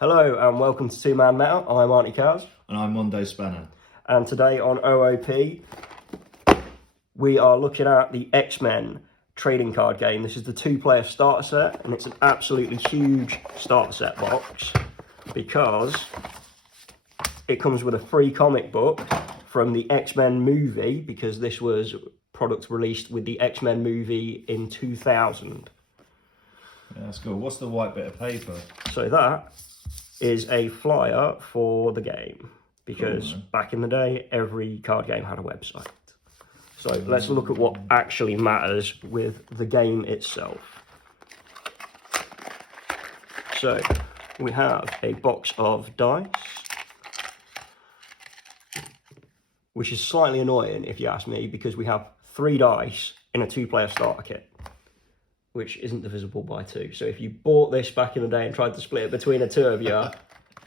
Hello and welcome to Two Man Meta. I'm Aunty. And I'm Mondo Spanner. And today on OOP, we are looking at the X-Men trading card game. This is the 2-player starter set, and it's an absolutely huge starter set box because it comes with a free comic book from the X-Men movie, because this was product released with the X-Men movie in 2000. Yeah, that's cool. What's the white bit of paper? So that is a flyer for the game, because cool, back in the day, every card game had a website. So let's look at what actually matters with the game itself. So we have a box of dice, which is slightly annoying if you ask me, because we have 3 dice in a 2-player starter kit, which isn't divisible by 2. So if you bought this back in the day and tried to split it between the 2 of you,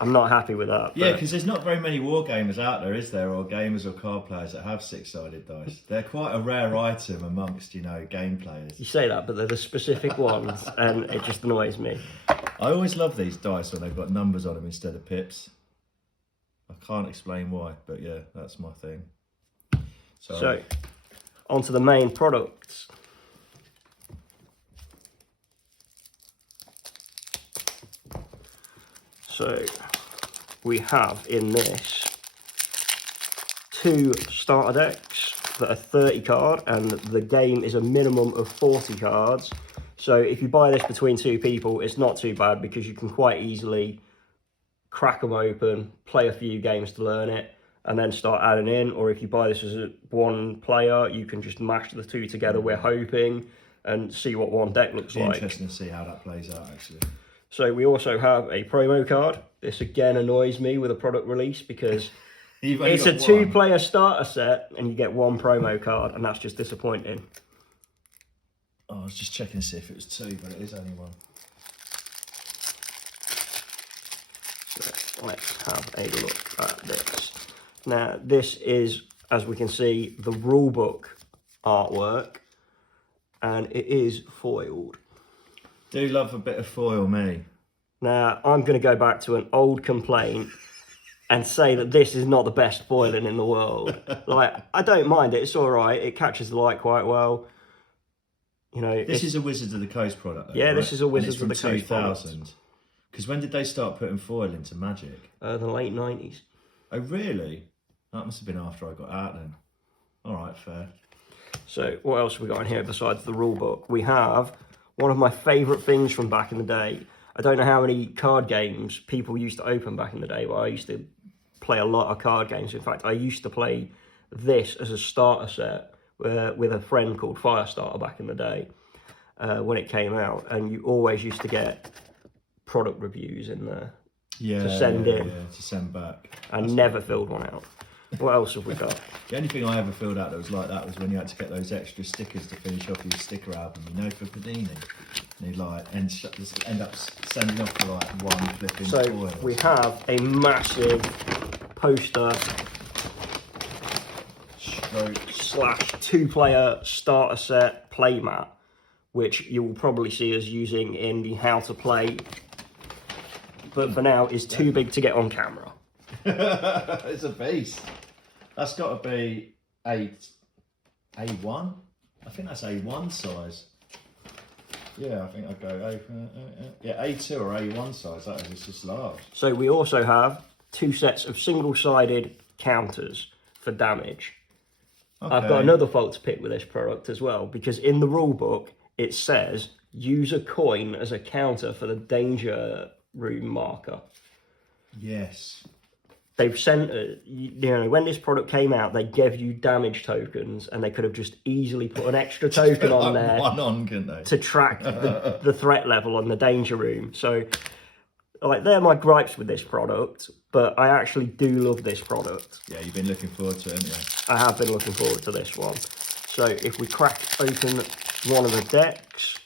I'm not happy with that. Yeah, because there's not very many war gamers out there, is there? Or gamers or card players that have 6-sided dice. They're quite a rare item amongst, game players. You say that, but they're the specific ones, and it just annoys me. I always love these dice when they've got numbers on them instead of pips. I can't explain why, but yeah, that's my thing. So onto the main products. So we have in this 2 starter decks that are 30 card, and the game is a minimum of 40 cards. So if you buy this between 2 people, it's not too bad, because you can quite easily crack them open, play a few games to learn it, and then start adding in. Or if you buy this as one player, you can just mash the 2 together, we're hoping, and see what one deck looks like. Interesting to see how that plays out, actually. So we also have a promo card. This again annoys me with a product release, because it's a 2-player starter set and you get 1 promo card, and that's just disappointing. Oh, I was just checking to see if it was 2, but it is only 1. So let's have a look at this. Now, this is, as we can see, the rulebook artwork, and it is foiled. Do love a bit of foil, me. Now, I'm going to go back to an old complaint and say that this is not the best foiling in the world. Like, I don't mind it. It's all right. It catches the light quite well. This is a Wizards of the Coast product, though, yeah, right? this is a Wizards of the Coast 2000. Because when did they start putting foil into Magic? The late 90s. Oh, really? That must have been after I got out then. All right, fair. So what else have we got in here besides the rule book? We have one of my favourite things from back in the day. I don't know how many card games people used to open back in the day, but I used to play a lot of card games. In fact, I used to play this as a starter set with a friend called Firestarter back in the day when it came out, and you always used to get product reviews in there to send in. Yeah, to send back. I never filled one out. What else have we got? The only thing I ever filled out that was like that was when you had to get those extra stickers to finish off your sticker album, for Panini. And you'd end up sending off for like 1 flipping foil. So we have a massive poster slash 2-player starter set playmat, which you will probably see us using in the how to play, but for now is too big to get on camera. It's a beast. That's got to be A1. I think that's A1 size. Yeah, I think I'd go A2 or A1 size. That is just large. So we also have 2 sets of single-sided counters for damage. Okay. I've got another fault to pick with this product as well, because in the rule book it says use a coin as a counter for the danger room marker. Yes. They've sent, when this product came out, they gave you damage tokens, and they could have just easily put an extra token on there couldn't they? to track the threat level on the danger room. So, they're my gripes with this product, but I actually do love this product. Yeah, you've been looking forward to it, haven't you? I have been looking forward to this one. So, if we crack open one of the decks,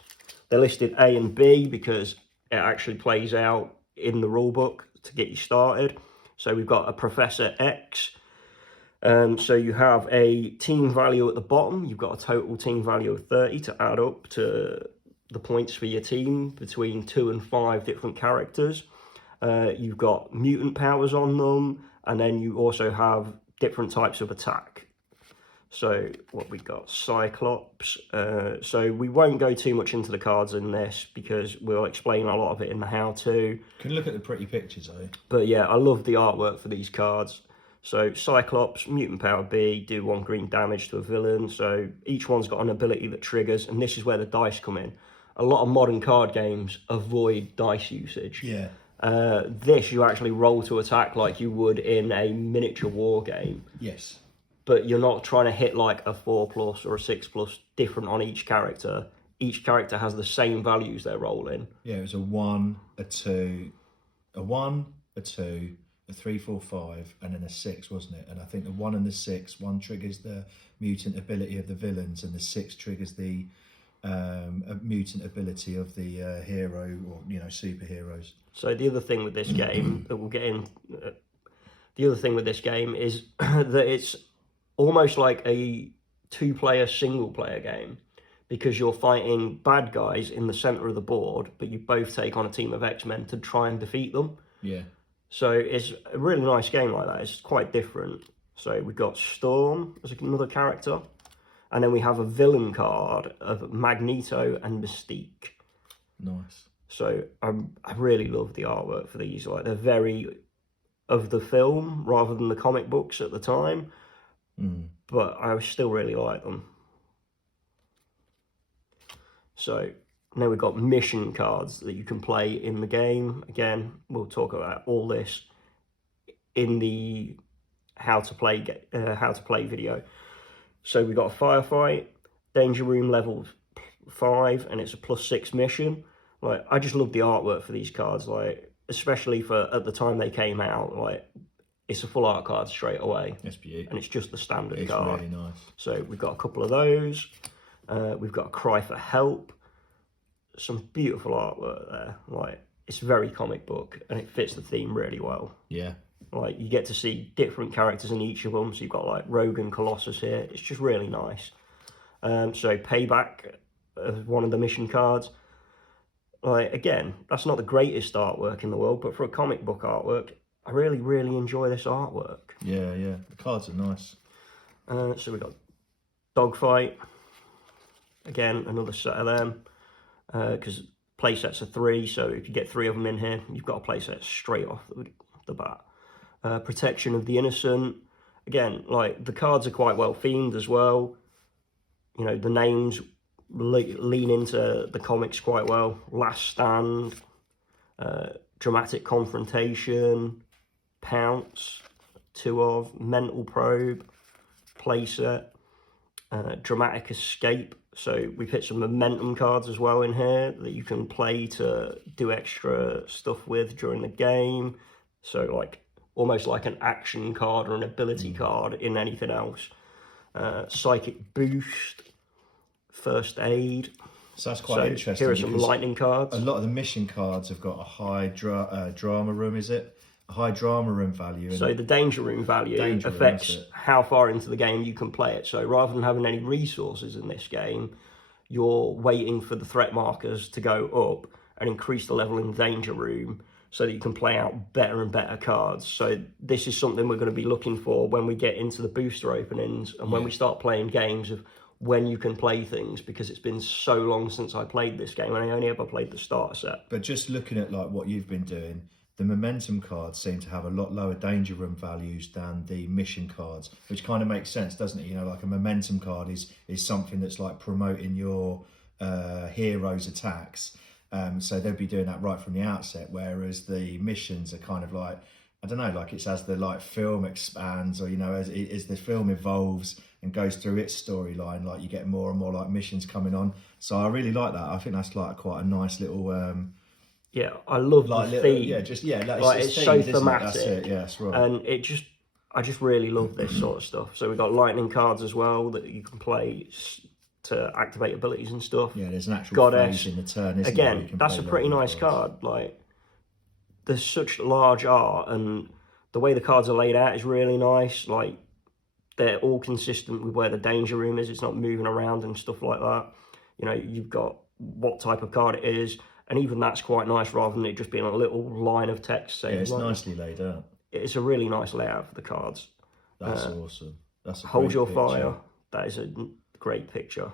they're listed A and B because it actually plays out in the rulebook to get you started. So we've got a Professor X. So you have a team value at the bottom. You've got a total team value of 30 to add up to the points for your team between 2 and 5 different characters. You've got mutant powers on them, and then you also have different types of attack. So what we got, Cyclops. So we won't go too much into the cards in this because we'll explain a lot of it in the how-to. Can you look at the pretty pictures, though? But yeah, I love the artwork for these cards. So Cyclops, mutant power B, do 1 green damage to a villain. So each one's got an ability that triggers, and this is where the dice come in. A lot of modern card games avoid dice usage. Yeah. This you actually roll to attack like you would in a miniature war game. Yes. But you're not trying to hit like a 4+ or a 6+ different on each character. Each character has the same values they're rolling. Yeah, it was a 1, a 2, a 1, a 2, a 3, 4, 5, and then a 6, wasn't it? And I think the 1 and the 6, 1 triggers the mutant ability of the villains, and the 6 triggers the mutant ability of the hero, or superheroes. So the other thing with this game that we'll get in, the other thing with this game is that it's almost like a 2-player single-player game, because you're fighting bad guys in the center of the board, but you both take on a team of X-Men to try and defeat them. Yeah. So it's a really nice game like that. It's quite different. So we've got Storm as another character, and then we have a villain card of Magneto and Mystique. Nice. So I really love the artwork for these. Like, they're very of the film rather than the comic books at the time. But I still really like them. So now we've got mission cards that you can play in the game. Again, we'll talk about all this in the how to play video. So we've got a firefight, danger room level 5, and it's a +6 mission. Like, I just love the artwork for these cards. Like, especially for at the time they came out. Like, it's a full art card straight away. That's beautiful. And it's just the standard it's card. It's really nice. So we've got a couple of those. We've got a Cry for Help. Some beautiful artwork there. Like, it's very comic book, and it fits the theme really well. Yeah. Like, you get to see different characters in each of them. So you've got like Rogue and Colossus here. It's just really nice. So Payback is one of the mission cards. Like, again, that's not the greatest artwork in the world, but for a comic book artwork, I really, really enjoy this artwork. Yeah, yeah. The cards are nice. So we've got Dogfight. Again, another set of them. Because play sets are 3, so if you get 3 of them in here, you've got a play set straight off the bat. Protection of the Innocent. Again, like, the cards are quite well themed as well. You know, the names lean into the comics quite well. Last Stand, Dramatic Confrontation, Pounce, 2 of, Mental Probe, Playset, Dramatic Escape. So we've hit some momentum cards as well in here that you can play to do extra stuff with during the game. So like almost like an action card or an ability card in anything else. Psychic Boost, First Aid. So that's quite interesting. Here are some lightning cards. A lot of the mission cards have got a high drama room, is it? A high drama room value. So the danger room value affects how far into the game you can play it. So rather than having any resources in this game, you're waiting for the threat markers to go up and increase the level in the danger room so that you can play out better and better cards. So this is something we're going to be looking for when we get into the booster openings and when we start playing games of when you can play things, because it's been so long since I played this game and I only ever played the starter set. But just looking at like what you've been doing, the momentum cards seem to have a lot lower danger room values than the mission cards, which kind of makes sense, doesn't it? You know, like a momentum card is something that's like promoting your hero's attacks. So they'll be doing that right from the outset, whereas the missions are kind of like, I don't know, like it's as the like film expands, or, you know, as the film evolves and goes through its storyline, like you get more and more like missions coming on. So I really like that. I think that's like quite a nice little... yeah, I love like the theme. Like, it's so thematic. That's it. Yeah, that's right. And I just really love this sort of stuff. So we've got lightning cards as well that you can play to activate abilities and stuff. Yeah, there's an actual Goddess phase in the turn, isn't again, there? that's a pretty nice card. Like, there's such large art, and the way the cards are laid out is really nice. Like, they're all consistent with where the danger room is. It's not moving around and stuff like that. You know, you've got what type of card it is, And even that's quite nice rather than it just being a little line of text saying. Yeah, it's nicely laid out. It's a really nice layout for the cards. That's awesome. That's a Hold great Your picture. Fire. That is a great picture.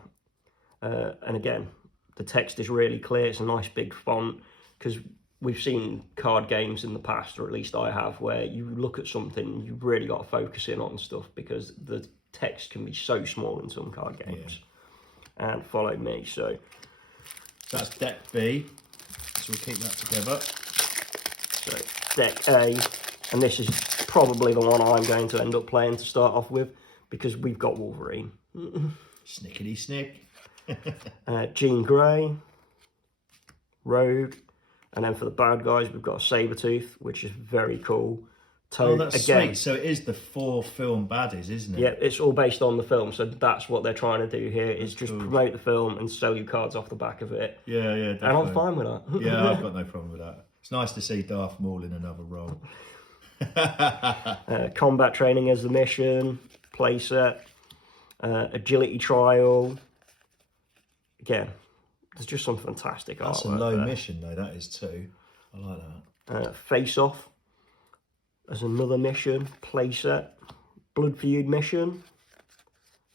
And again, the text is really clear. It's a nice big font, because we've seen card games in the past, or at least I have, where you look at something and you've really got to focus in on stuff because the text can be so small in some card games. Yeah. And Follow Me. So that's deck B. So we'll keep that together. So deck A, and this is probably the one I'm going to end up playing to start off with, because we've got Wolverine. Snickety snick. Jean Grey, Rogue, and then for the bad guys we've got Sabretooth, which is very cool. Oh, that's again, sweet. So it is the 4 film baddies, isn't it? Yeah, it's all based on the film, so that's what they're trying to do here, is just promote the film and sell you cards off the back of it. Yeah, yeah, definitely. And I'm fine with that. Yeah, I've got no problem with that. It's nice to see Darth Maul in another role. Combat training as the mission, playset, agility trial. Again, there's just some fantastic artwork. That's a low mission though, that is too. I like that. Face Off as another mission, playset. Blood Feud mission.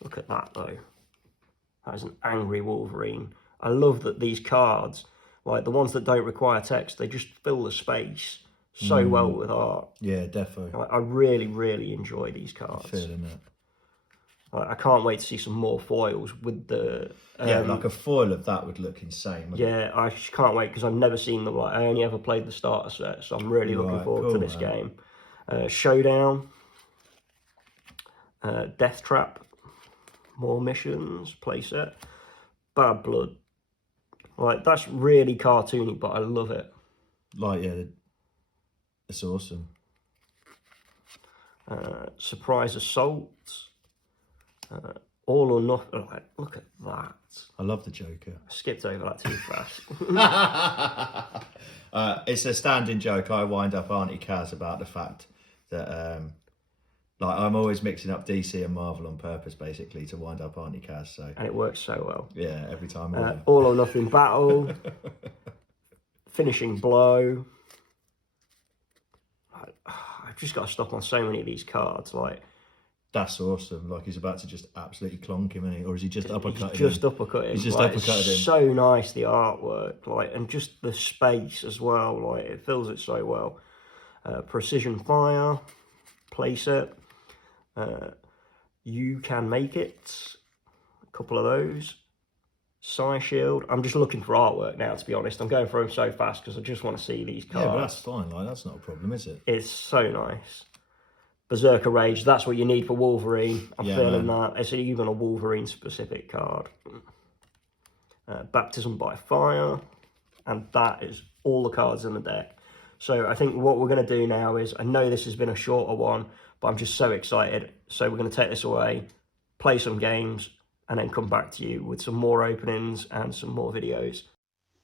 Look at that though. That is an angry Wolverine. I love that these cards, like the ones that don't require text, they just fill the space so well with art. Yeah, definitely. I really, really enjoy these cards. I'm feeling it. I can't wait to see some more foils with the... yeah, like a foil of that would look insane. Yeah, I just can't wait, because I've never seen them. Like, I only ever played the starter set, so I'm really looking forward to this game. Showdown. Death Trap. More missions. Playset. Bad Blood. Like, that's really cartoony, but I love it. Like, yeah, it's awesome. Surprise Assault. All or Nothing. Like, look at that. I love the Joker. I skipped over that too fast. It's a standing joke. I wind up Aunty Kaz about the fact that, like, I'm always mixing up DC and Marvel on purpose, basically, to wind up Aunty Kaz. So. And it works so well. Yeah, every time. All or Nothing Battle. Finishing Blow. I've just got to stop on so many of these cards. Like, that's awesome. Like, he's about to just absolutely clonk him, isn't he? Or is he just uppercutting him? Just uppercutting him. He's just like, uppercutting him. It's so nice, the artwork, like, and just the space as well. Like, it fills it so well. Precision Fire, playset. You Can Make It. A couple of those. Psy Shield. I'm just looking for artwork now, to be honest. I'm going through them so fast because I just want to see these cards. Yeah, but that's fine. Like, that's not a problem, is it? It's so nice. Berserker Rage, that's what you need for Wolverine. I'm feeling that. It's even a Wolverine-specific card. Baptism by Fire. And that is all the cards in the deck. So I think what we're going to do now is, I know this has been a shorter one, but I'm just so excited. So we're going to take this away, play some games, and then come back to you with some more openings and some more videos.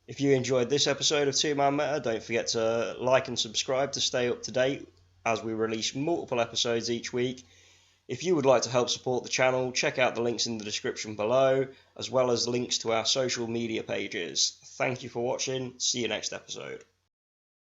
If you enjoyed this episode of Two Man Meta, don't forget to like and subscribe to stay up to date as we release multiple episodes each week. If you would like to help support the channel, check out the links in the description below, as well as links to our social media pages. Thank you for watching. See you next episode.